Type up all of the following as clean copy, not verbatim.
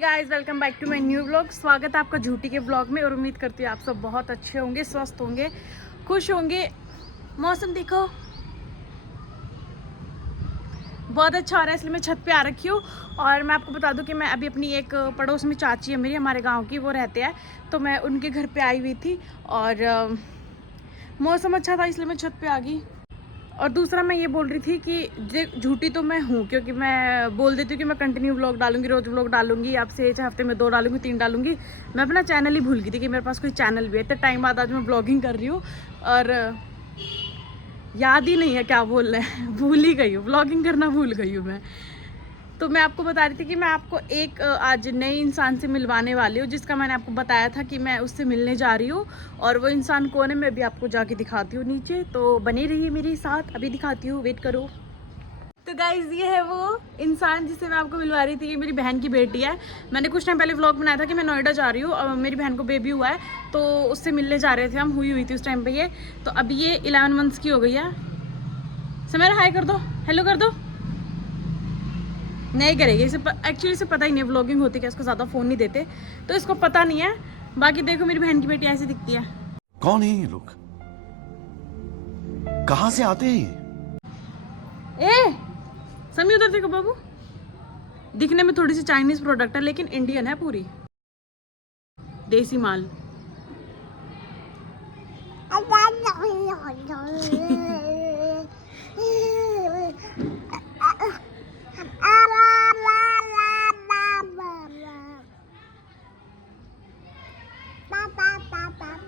Guys, welcome back to my new vlog. स्वागत है आपका झूठी के व्लॉग में और उम्मीद करती हूँ आप सब बहुत अच्छे होंगे, स्वस्थ होंगे, खुश होंगे। मौसम देखो बहुत अच्छा हो रहा है, इसलिए मैं छत पे आ रखी हूँ। और मैं आपको बता दूं कि मैं अभी अपनी एक पड़ोस में चाची है मेरी, हमारे गांव की, वो रहते हैं, तो मैं उनके घर पे आई हुई थी और मौसम अच्छा था इसलिए मैं छत पे आ गई। और दूसरा मैं ये बोल रही थी कि झूठी तो मैं हूँ, क्योंकि मैं बोल देती हूँ कि मैं कंटिन्यू व्लॉग डालूंगी, रोज व्लॉग डालूंगी, आपसे हफ्ते में 2 डालूंगी, 3 डालूंगी। मैं अपना चैनल ही भूल गई थी कि मेरे पास कोई चैनल भी है। इतने टाइम बाद आज मैं व्लॉगिंग कर रही हूँ और याद ही नहीं है क्या बोल रहे हैं, भूल ही गई हूँ, व्लॉगिंग करना भूल गई हूँ मैं। तो मैं आपको बता रही थी कि मैं आपको एक आज नए इंसान से मिलवाने वाली हूँ, जिसका मैंने आपको बताया था कि मैं उससे मिलने जा रही हूँ। और वो इंसान कौन है मैं भी आपको जाके दिखाती हूँ नीचे, तो बने रहिए मेरे साथ, अभी दिखाती हूँ, वेट करो। तो गाइज ये है वो इंसान जिससे मैं आपको मिलवा रही थी। ये मेरी बहन की बेटी है। मैंने कुछ टाइम पहले व्लॉग बनाया था कि मैं नोएडा जा रही हूँ और मेरी बहन को बेबी हुआ है, तो उससे मिलने जा रहे थे हम, हुई थी उस टाइम पे ये। तो अभी ये 11 मंथ्स की हो गई है। समय हाई कर दो, हेलो कर दो। नहीं करेगी, इसे एक्चुअली इसे पता ही नहीं व्लॉगिंग होती क्या, इसको ज़्यादा फ़ोन नहीं देते, तो इसको पता नहीं है। बाकी देखो मेरी बहन की बेटी ऐसी दिखती है। कौन है ये लोग, कहाँ से आते हैं? ए समी उधर देखो बाबू, दिखने में थोड़ी सी चाइनीज प्रोडक्ट है लेकिन इंडियन है पूरी, देसी माल।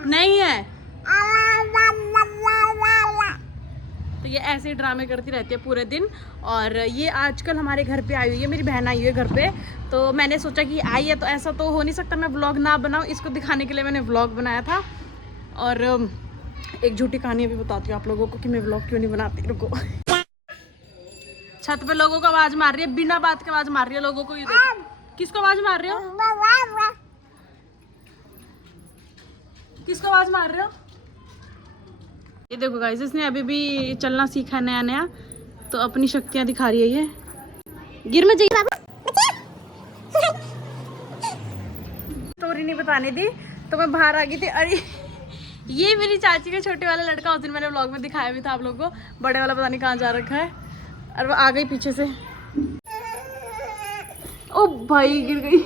नहीं है, तो ये ऐसे ही ड्रामे करती रहती है पूरे दिन। और ये आजकल हमारे घर पे आई हुई है, मेरी बहन आई हुई है घर पे, तो मैंने सोचा कि आई है तो ऐसा तो हो नहीं सकता मैं व्लॉग ना बनाऊं, इसको दिखाने के लिए मैंने व्लॉग बनाया था। और एक झूठी कहानी अभी बताती हूँ आप लोगों को कि मैं व्लॉग क्यों नहीं बनाती। रुको, छत पे लोगों को आवाज मार रही है, बिना बात के आवाज मार रही है लोगों को। ये देखो, किसको आवाज मार रहे हो, किसको आवाज मार रहे हो? ये देखो गाइस, इसने अभी भी चलना सीखा है नया नया, तो अपनी शक्तियां दिखा रही है ये। गिर में जाइए बाबू। स्टोरी नहीं बताने दी तो मैं बाहर आ गई थी। अरे ये मेरी चाची का छोटे वाला लड़का, उस दिन मैंने व्लॉग में दिखाया भी था आप लोगों को, बड़े वाला पता नहीं कहाँ जा रखा है। और वो आ गई पीछे से, ओ भाई गिर गई।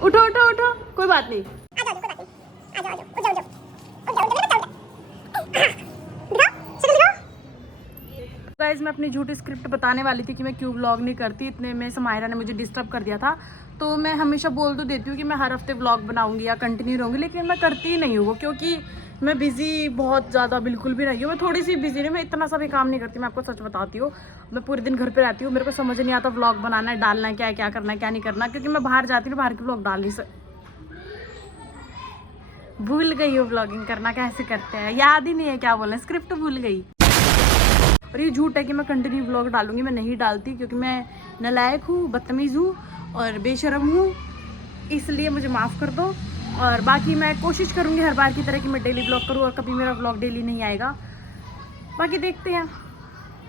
उठो उठो उठो, कोई बात नहीं। गाइस मैं अपनी झूठी स्क्रिप्ट बताने वाली थी कि मैं क्यों व्लॉग नहीं करती, इतने में समायरा ने मुझे डिस्टर्ब कर दिया था। तो मैं हमेशा बोल तो देती हूँ कि मैं हर हफ्ते व्लॉग बनाऊंगी या कंटिन्यू रहूँगी, लेकिन मैं करती ही नहीं हूँ वो, क्योंकि मैं बिजी बहुत ज़्यादा बिल्कुल भी नहीं हूँ। मैं थोड़ी सी बिजी नहीं, मैं इतना सा भी काम नहीं करती, मैं आपको सच बताती हूँ। मैं पूरे दिन घर पर रहती हूँ, मेरे को समझ नहीं आता व्लॉग बनाना है, डालना है, क्या क्या करना है क्या नहीं करना, क्योंकि मैं बाहर जाती हूँ, बाहर के व्लॉग डाल नहीं सकती। भूल गई हूँ व्लॉगिंग करना कैसे करते हैं, याद ही नहीं है क्या बोले, स्क्रिप्ट भूल गई। और ये झूठ है कि मैं कंटिन्यू व्लॉग डालूंगी, मैं नहीं डालती, क्योंकि मैं नालायक हूँ, बदतमीज़ हूँ और बेशरम हूँ, इसलिए मुझे माफ़ कर दो। और बाकी मैं कोशिश करूँगी हर बार की तरह कि मैं डेली व्लॉग करूँ, और कभी मेरा व्लॉग डेली नहीं आएगा। बाकी देखते हैं,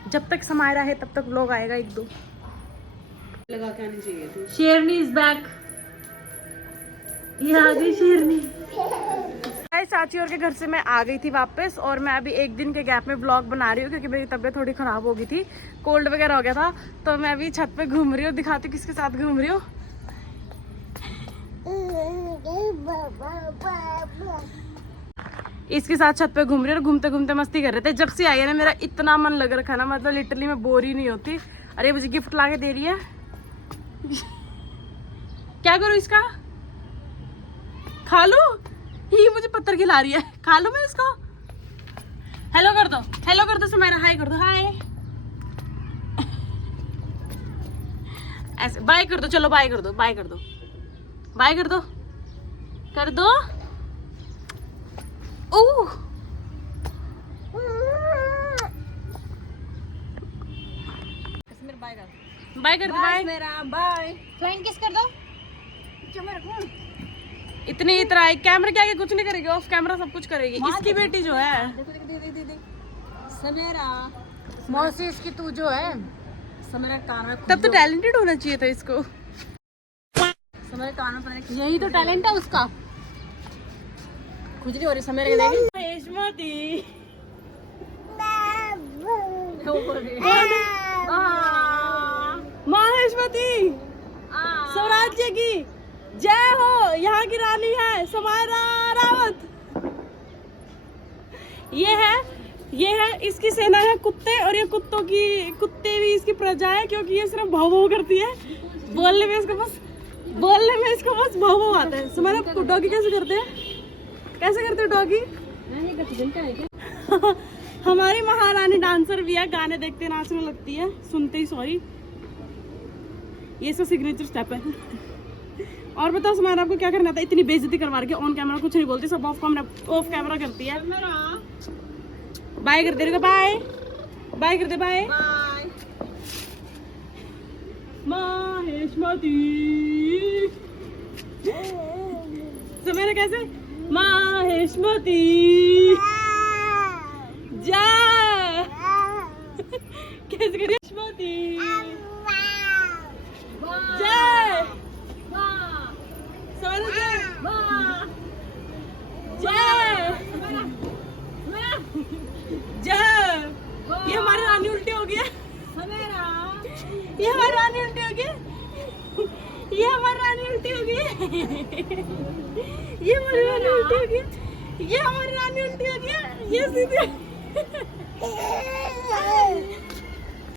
जब तक समायरा है तब तक व्लॉग आएगा 1-2 लगा के आनी चाहिए। शेरनी इज बैक, ये आ गई शेरनी। चाची और के घर से मैं आ गई थी वापस, और मैं अभी 1 दिन के गैप में व्लॉग बना रही हूँ, क्योंकि मेरी तबीयत थोड़ी ख़राब हो गई थी, कोल्ड वगैरह हो गया था। तो मैं अभी छत पे घूम रही हूँ, दिखाती हूँ किसके साथ घूम रही हूँ। इसके साथ छत पे घूम रही हूँ और घूमते घूमते मस्ती कर रहे थे। जब से आई है ना मेरा इतना मन लग रखा है ना, मतलब लिटरली मैं बोर ही नहीं होती। अरे मुझे गिफ्ट ला के दे रही है। क्या करूँ इसका, खा लूं? ये मुझे पत्थर खिला रही है, खा लूं मैं इसको? हेलो कर दो, हेलो कर दो समायरा, हाय कर दो, हाय। ऐसे बाय कर दो, चलो बाय कर दो, बाय कर दो, बाय कर दो, कर दो। ओह बाय कर, बाय कर दो, बाय मेरा, बाय। फ्लाइंग किस कर दो। इतनी इतना कैमरे के आगे कुछ नहीं करेगी, ऑफ कैमरा सब कुछ करेगी। इसकी बेटी जो है समेरा, मौसी इसकी, तू जो है समेरा, तब तो टैलेंटेड होना चाहिए था इसको। समय कानों पर यही तो टैलेंट है उसका। खुजली हो रही समय लगेगी। हेशमती माहेश्वती स्वराज्य की जय हो। यहाँ की रानी है समायरा रावत। ये है इसकी सेना है कुत्ते, और ये कुत्ते भी इसकी प्रजा है, क्योंकि ये सिर्फ भाव भाव करती है। बोलने में इसको बस भाव भाव आता है। समायरा डॉगी कैसे करते हो डॉगी? हमारी महारानी डांसर भी है, गाने देखते नाचने लगती है, सुनते ही सॉरी। ये इसका सिग्नेचर स्टेप है। और बताओ समायरा आपको क्या करना था? इतनी बेइज्जती करवा रही है, ऑन कैमरा कुछ नहीं बोलती, सब ऑफ कैमरा करती है। बाय कर दे, बाय कर दे, बाय माहेश्वती। समायरा कैसे? माहेश्वती जा कैसे करिए? हेशमती जय जय। ये हमारी रानी उल्टी हो गई। ये हमारी रानी उल्टी हो गई। ये हमारी रानी उल्टी हो गई। ये सीधे।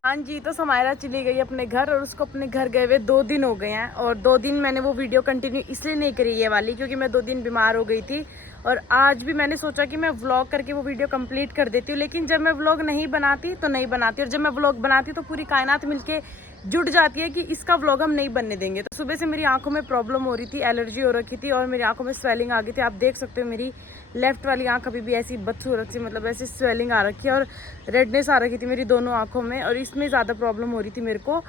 हाँ जी, तो समायरा चली गई अपने घर, और उसको अपने घर गए हुए 2 दिन हो गए हैं। और 2 दिन मैंने वो वीडियो कंटिन्यू इसलिए नहीं करी ये वाली, क्योंकि मैं 2 दिन बीमार हो गई थी। और आज भी मैंने सोचा कि मैं व्लॉग करके वो वीडियो कंप्लीट कर देती हूँ, लेकिन जब मैं व्लॉग नहीं बनाती तो नहीं बनाती, और जब मैं व्लॉग बनाती तो पूरी कायनात मिलके जुट जाती है कि इसका व्लॉग हम नहीं बनने देंगे। तो सुबह से मेरी आंखों में प्रॉब्लम हो रही थी, एलर्जी हो रखी थी, और मेरी आंखों में स्वेलिंग आ गई थी। आप देख सकते हो मेरी लेफ्ट वाली आंख अभी भी ऐसी बदसूरत सी, मतलब ऐसी स्वेलिंग आ रखी है, और रेडनेस आ रखी थी मेरी दोनों आंखों में, और इसमें ज़्यादा प्रॉब्लम हो रही थी मेरे को।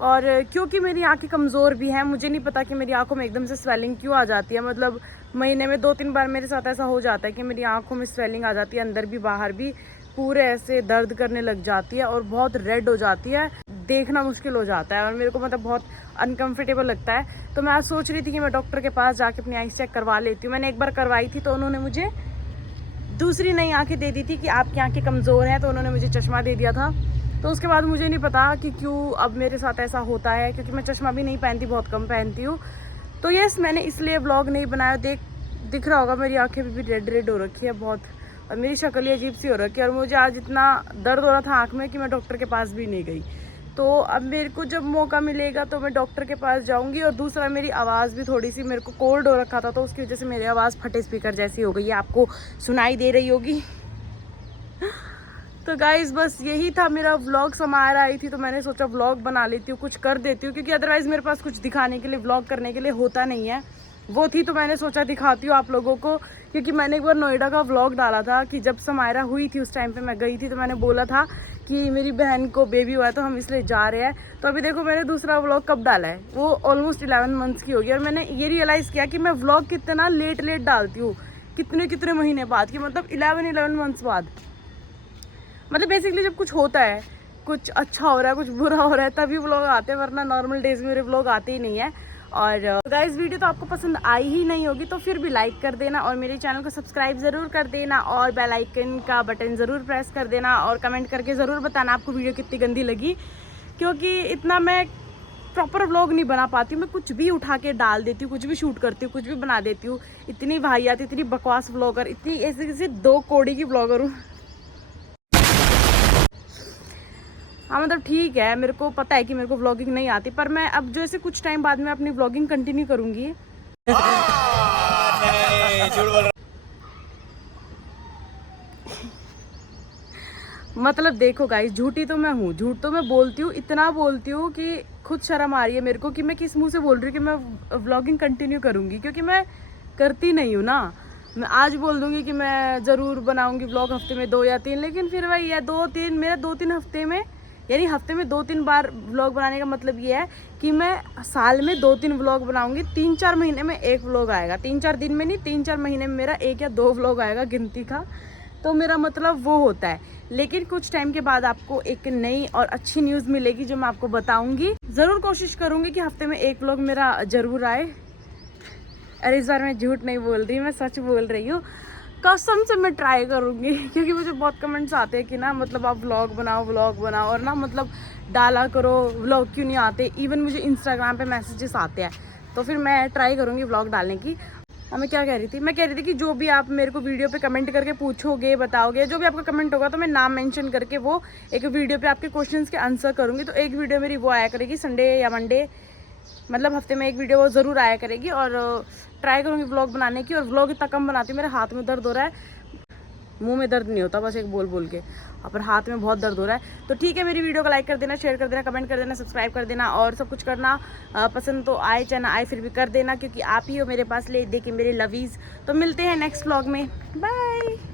और क्योंकि मेरी आंखें कमज़ोर भी हैं, मुझे नहीं पता कि मेरी आंखों में एकदम से स्वेलिंग क्यों आ जाती है। मतलब महीने में 2-3 बार मेरे साथ ऐसा हो जाता है कि मेरी आंखों में स्वेलिंग आ जाती है, अंदर भी बाहर भी, पूरे ऐसे दर्द करने लग जाती है, और बहुत रेड हो जाती है, देखना मुश्किल हो जाता है, और मेरे को मतलब बहुत अनकंफर्टेबल लगता है। तो मैं आज सोच रही थी कि मैं डॉक्टर के पास जाके अपनी आँख चेक करवा लेती हूँ। मैंने एक बार करवाई थी तो उन्होंने मुझे दूसरी नई आँखें दे दी थी कि आपकी आँखें कमज़ोर हैं, तो उन्होंने मुझे चश्मा दे दिया था। तो उसके बाद मुझे नहीं पता कि क्यों अब मेरे साथ ऐसा होता है, क्योंकि मैं चश्मा भी नहीं पहनती, बहुत कम पहनती हूँ। तो यस, मैंने इसलिए व्लॉग नहीं बनाया। दिख रहा होगा मेरी आँखें भी रेड हो रखी है बहुत, और मेरी शक्ल ही अजीब सी हो रखी है, और मुझे आज इतना दर्द हो रहा था आँख में कि मैं डॉक्टर के पास भी नहीं गई। तो अब मेरे को जब मौका मिलेगा तो मैं डॉक्टर के पास जाऊंगी। और दूसरा, मेरी आवाज़ भी थोड़ी सी, मेरे को कोल्ड हो रखा था, तो उसकी वजह से मेरी आवाज़ फटे स्पीकर जैसी हो गई है, आपको सुनाई दे रही होगी। तो गाइज़ बस यही था मेरा व्लॉग। समायरा आई थी तो मैंने सोचा व्लॉग बना लेती हूँ, कुछ कर देती हूँ, क्योंकि अदरवाइज़ मेरे पास कुछ दिखाने के लिए, व्लॉग करने के लिए होता नहीं है। वो थी तो मैंने सोचा दिखाती हूँ आप लोगों को, क्योंकि मैंने एक बार नोएडा का व्लॉग डाला था कि जब समायरा हुई थी उस टाइम पे मैं गई थी, तो मैंने बोला था कि मेरी बहन को बेबी हुआ है तो हम इसलिए जा रहे हैं। तो अभी देखो मैंने दूसरा व्लॉग कब डाला है, वो ऑलमोस्ट 11 मंथ्स की होगी, और मैंने ये रियलाइज़ किया कि मैं व्लॉग कितना लेट डालती हूँ, कितने महीने बाद की, मतलब 11 मंथ्स बाद। मतलब बेसिकली जब कुछ होता है, कुछ अच्छा हो रहा है, कुछ बुरा हो रहा है, तभी व्लॉग आते हैं, वरना नॉर्मल डेज में मेरे व्लॉग आते ही नहीं है। और गाइस वीडियो तो आपको पसंद आई ही नहीं होगी, तो फिर भी लाइक कर देना, और मेरे चैनल को सब्सक्राइब ज़रूर कर देना, और बेल आइकन का बटन ज़रूर प्रेस कर देना, और कमेंट करके ज़रूर बताना आपको वीडियो कितनी गंदी लगी, क्योंकि इतना मैं प्रॉपर व्लॉग नहीं बना पाती हूँ। मैं कुछ भी उठा के डाल देती हूँ, कुछ भी शूट करती हूँ, कुछ भी बना देती हूँ। इतनी वाहियात, इतनी बकवास व्लॉगर, इतनी ऐसी 2 कौड़ी की व्लॉगर हूँ। हाँ मतलब ठीक है, मेरे को पता है कि मेरे को व्लॉगिंग नहीं आती, पर मैं अब जैसे कुछ टाइम बाद में अपनी व्लॉगिंग कंटिन्यू करूँगी। मतलब देखो गाइस, झूठी तो मैं हूँ, झूठ तो मैं बोलती हूँ, इतना बोलती हूँ कि खुद शर्म आ रही है मेरे को कि मैं किस मुंह से बोल रही हूँ कि मैं व्लॉगिंग कंटिन्यू करूँगी, क्योंकि मैं करती नहीं हूँ ना। मैं आज बोल दूँगी कि मैं ज़रूर बनाऊँगी व्लॉग हफ्ते में 2 या 3, लेकिन फिर वही है 2-3, मेरा 2-3 हफ्ते में, यानी हफ्ते में 2-3 बार व्लॉग बनाने का मतलब ये है कि मैं साल में 2-3 व्लॉग बनाऊंगी, 3-4 महीने में 1 व्लॉग आएगा, 3-4 दिन में नहीं, 3-4 महीने में मेरा 1 या 2 व्लॉग आएगा गिनती का। तो मेरा मतलब वो होता है। लेकिन कुछ टाइम के बाद आपको एक नई और अच्छी न्यूज़ मिलेगी जो मैं आपको बताऊंगी। ज़रूर कोशिश करूंगी कि हफ्ते में 1 व्लॉग मेरा ज़रूर आए, अरे इस बार मैं झूठ नहीं बोल रही, मैं सच बोल रही हूँ। कसम से मैं ट्राई करूँगी क्योंकि मुझे बहुत कमेंट्स आते हैं कि ना मतलब आप व्लॉग बनाओ और ना मतलब डाला करो, व्लॉग क्यों नहीं आते। इवन मुझे इंस्टाग्राम पे मैसेजेस आते हैं, तो फिर मैं ट्राई करूँगी व्लॉग डालने की। और मैं क्या कह रही थी, मैं कह रही थी कि जो भी आप मेरे को वीडियो पे कमेंट करके पूछोगे, बताओगे, जो भी आपका कमेंट होगा तो मैं नाम मेंशन करके वो एक वीडियो पे आपके क्वेश्चंस के आंसर करूँगी। तो एक वीडियो मेरी वो आया करेगी संडे या मंडे, मतलब हफ्ते में एक वीडियो वो ज़रूर आया करेगी। और ट्राई करूँगी व्लॉग बनाने की। और व्लॉग इतना कम बनाती हूँ, मेरे हाथ में दर्द हो रहा है, मुंह में दर्द नहीं होता, बस एक बोल बोल के, पर हाथ में बहुत दर्द हो रहा है। तो ठीक है, मेरी वीडियो को लाइक कर देना, शेयर कर देना, कमेंट कर देना, सब्सक्राइब कर देना और सब कुछ करना। पसंद तो आए चाहे ना आए फिर भी कर देना, क्योंकि आप ही हो मेरे पास ले दे के मेरे लवीज़। तो मिलते हैं नेक्स्ट व्लॉग में, बाय।